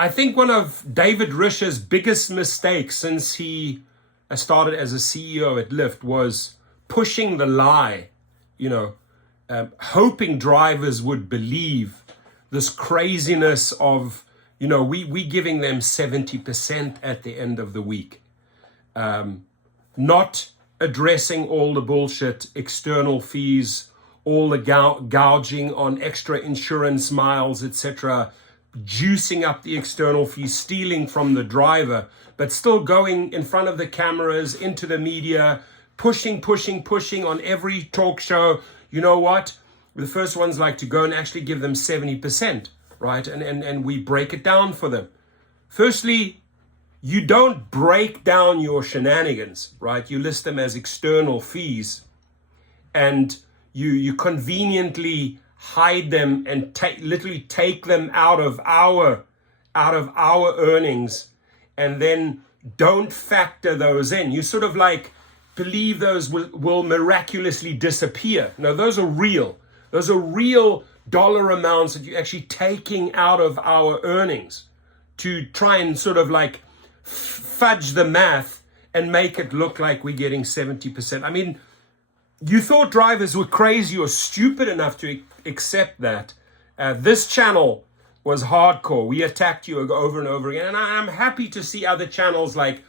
I think one of David Risher's biggest mistakes since he started as a CEO at Lyft was pushing the lie, hoping drivers would believe this craziness of, we giving them 70% at the end of the week. Not addressing all the bullshit, external fees, all the gouging on extra insurance miles, etc., juicing up the external fees, stealing from the driver, but still going in front of the cameras, into the media, pushing on every talk show. You know what? The first ones like to go and actually give them 70%, right? And we break it down for them. Firstly, you don't break down your shenanigans, right? You list them as external fees, and you conveniently hide them and literally take them out of our earnings, and then don't factor those in. You sort of like believe those will miraculously disappear. No, those are real. Those are real dollar amounts that you're actually taking out of our earnings to try and sort of like fudge the math and make it look like we're getting 70%. I mean, you thought drivers were crazy or stupid enough to accept that. This channel was hardcore. We attacked you over and over again. And I'm happy to see other channels like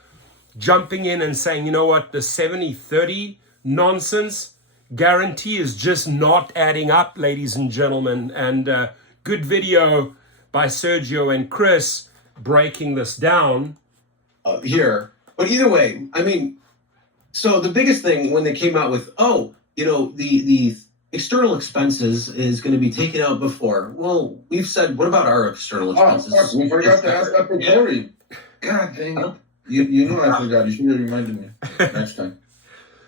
jumping in and saying, you know what, the 70-30 nonsense guarantee is just not adding up, ladies and gentlemen. And good video by Sergio and Chris breaking this down. Here. But either way, I mean, so the biggest thing when they came out with, the external expenses is going to be taken out before. Well, we've said, what about our external expenses? Oh, we forgot to ask that for Corey. God dang it. You know I forgot. You should have reminded me next time.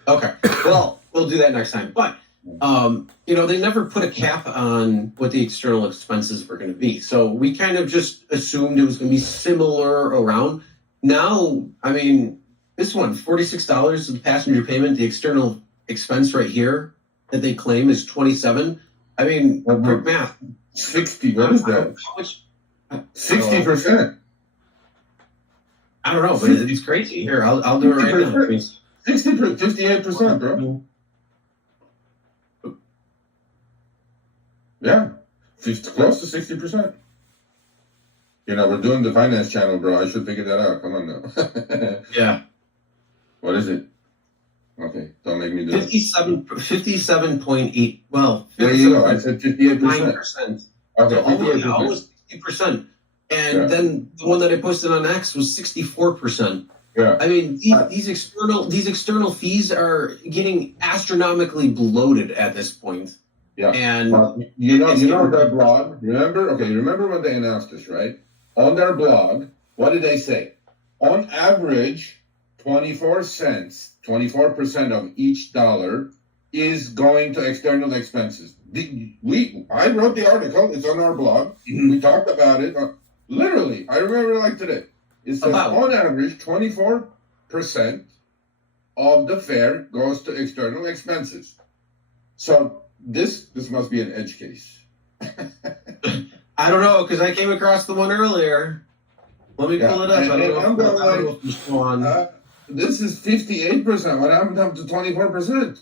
Okay. Well, we'll do that next time. But, they never put a cap on what the external expenses were going to be. So we kind of just assumed it was going to be similar around. Now, I mean, this one, $46 is the passenger payment. The external expense right here that they claim is $27. I mean, quick math. 60. What is that? How much? 60%. I don't know, but it's crazy. Here, I'll do it right now. 58%, bro. Yeah, close to 60%. We're doing the finance channel, bro. I should figure that out. Come on now. Yeah. What is it? Okay, don't make me do it. 57.8. Well, there you go. I said 58%. 9%. Okay, so almost 60%. And then the one that I posted on X was 64%. Yeah. I mean, these external fees are getting astronomically bloated at this point. Yeah. And you know their blog. Remember when they announced this, right? On their blog, what did they say? On average, 24 cents, 24% of each dollar is going to external expenses. I wrote the article. It's on our blog. Mm-hmm. We talked about it. Literally, I remember like today. It says on average, 24% of the fare goes to external expenses. So this must be an edge case. I don't know, because I came across the one earlier. Let me pull it up. This is 58%. What happened up to 24%?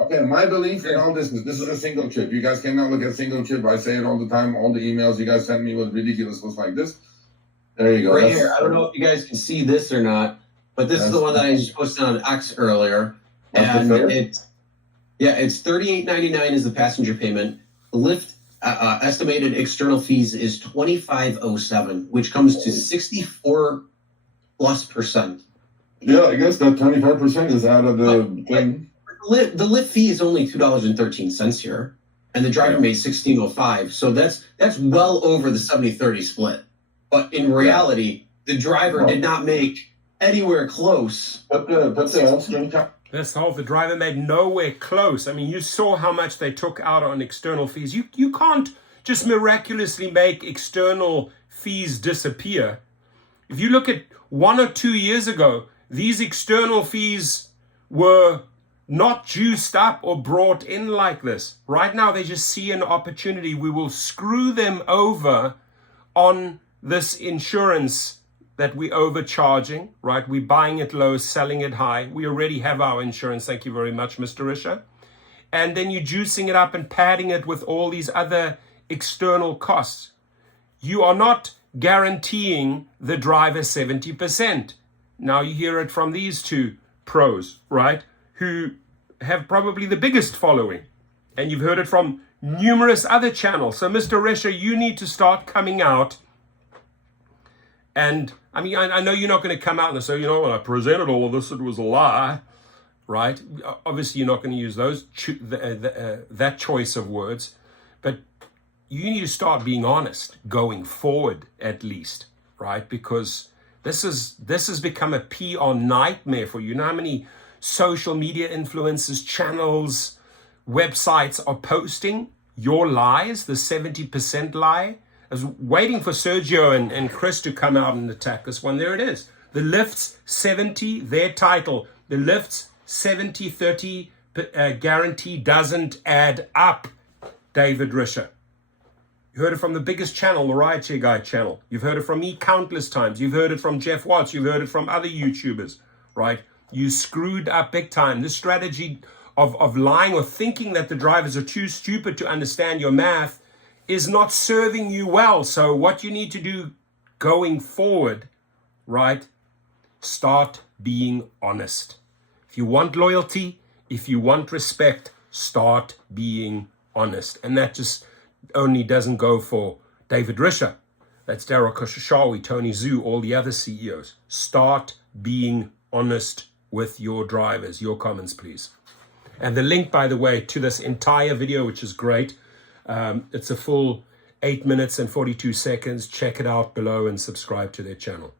Okay, my belief in all this is a single chip. You guys cannot look at single chip. I say it all the time. All the emails you guys sent me was ridiculous. Was like this. There you go. Right here. I don't know if you guys can see this or not, but this is the one that I just posted on X earlier. And it's $38.99 is the passenger payment. Lyft estimated external fees is $25.07, which comes to 64+%. Yeah, I guess that 24% is out of the thing. The Lyft fee is only $2.13 here, and the driver made $16.05. So that's well over the 70-30 split. But in reality, the driver did not make anywhere close. The driver made nowhere close. I mean, you saw how much they took out on external fees. You can't just miraculously make external fees disappear. If you look at 1 or 2 years ago, these external fees were not juiced up or brought in like this. Right now, they just see an opportunity. We will screw them over on this insurance that we're overcharging, right? We're buying it low, selling it high. We already have our insurance. Thank you very much, Mr. Risher. And then you're juicing it up and padding it with all these other external costs. You are not guaranteeing the driver 70%. Now you hear it from these two pros, right? Who have probably the biggest following. And you've heard it from numerous other channels. So Mr. Risher, you need to start coming out. And I mean, I know you're not going to come out and say, you know, when I presented all of this, it was a lie, right? Obviously, you're not going to use those that choice of words, but you need to start being honest going forward, at least, right? Because this has become a PR nightmare for you. You know how many social media influencers, channels, websites are posting your lies, the 70% lie? I was waiting for Sergio and Chris to come out and attack this one. There it is. The Lyft's 70, their title, the Lyft's 70-30 guarantee doesn't add up, David Risher. You heard it from the biggest channel, the Rideshare Guy channel. You've heard it from me countless times. You've heard it from Jeff Watts. You've heard it from other YouTubers, right? You screwed up big time. This strategy of lying or thinking that the drivers are too stupid to understand your math is not serving you well. So what you need to do going forward, right? Start being honest. If you want loyalty, if you want respect, start being honest. And that just only doesn't go for David Risher. That's Daryl Khoshawi, Tony Zhu, all the other CEOs. Start being honest with your drivers. Your comments, please. And the link, by the way, to this entire video, which is great. It's a full 8 minutes and 42 seconds. Check it out below and subscribe to their channel.